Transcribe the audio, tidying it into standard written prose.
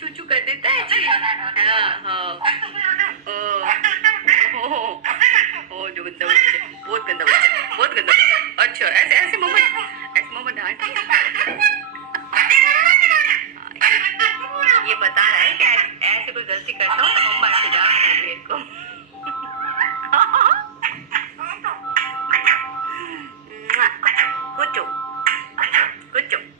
चूचू कर देता है जी। हाँ हाँ। ओ जो गंदा बच्चा, बहुत गंदा बच्चा, बहुत गंदा बच्चा। अच्छा ऐसे ऐसे मम्मा डांट। ये बता रहा है कि ऐसे कोई गलती करता हूँ